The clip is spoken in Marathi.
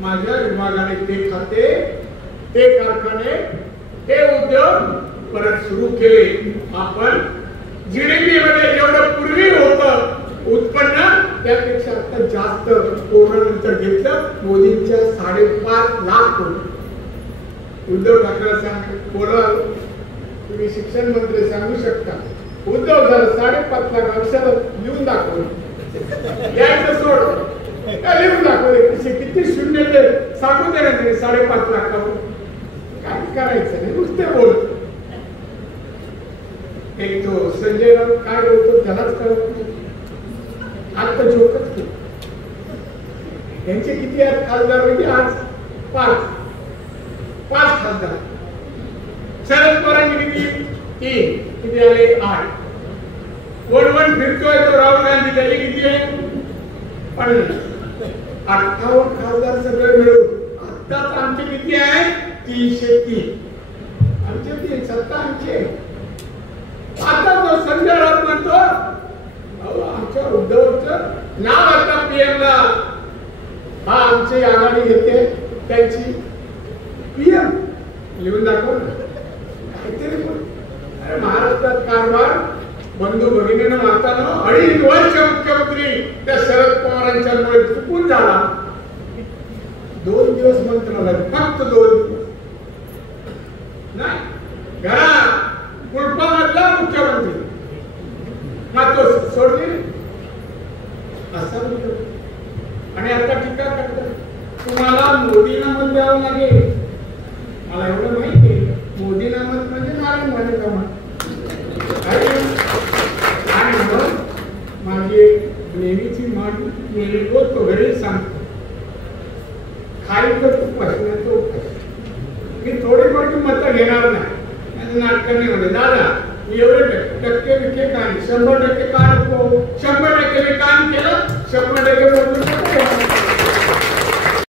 माझ्या विभागाने ते खाते, ते कारखाने, ते उद्योग परत सुरू केले. आपण जीडीपी मध्ये जेवढं पूर्वी होतं उत्पन्न त्यापेक्षा आता जास्त कोरोनानंतर घेतलं. मोदींच्या 5.5 लाख कोटी. उद्धव ठाकरे सांग बोला, तुम्ही शिक्षण मंत्री सांगू शकता. उद्धव झालं 5.5 लाख अक्षर लिहून दाखवलं. यायचं सोड, लिहून दाखवले. किती शून्य ते सांगू दे ना. 5.5 लाखावर काय करायचं नाही, नुसते बोल. एक तो संजय राऊत काय बोलतो त्यालाच कळत नाही. आता जोकच केलं. यांचे किती आहेत खासदार म्हणजे आज 5 खासदार. शरद पवारांची किती किती आले 8. वन फिरतोय तो राहुल गांधी, त्याचे किती आहे 50. 58 खासदार सगळे मिळून आताच आमचे किती आहे 303. आमचे 3 सत्ता आमचे. आता तो संजय राऊत म्हणतो आमच्या उद्धवचं नाव आता पीएमला, हा आमची आघाडी घेते त्यांची पीएम लिहून दाखव ना काहीतरी. अरे महाराष्ट्रात कारभार बंधू भगिनीनं मारताना 2.5 वर्ष मुख्यमंत्री त्या शरद पवारांच्यामुळे चुकून झाला. 2 दिवस मंत्रालय, फक्त 2 दिवस नाही. घरात कुलपामधला मुख्यमंत्री मात्र सोडले असा. आणि आता टीका करतात तुम्हाला मोदींना मत द्यावं लागेल. मला एवढं माहिती आहे मोदींना मत म्हणजे नारायण राणे का आणि मग माझी नेहमीची मान नेहमी बोलतो घरी सांगतो खायचं तू प्रश्नाचं मी थोडी मोठी मतं घेणार नाही. नाटकाने म्हणजे दादा मी एवढे टक्के विखे काम 100% काम नको. 100% मी काम केलं 100%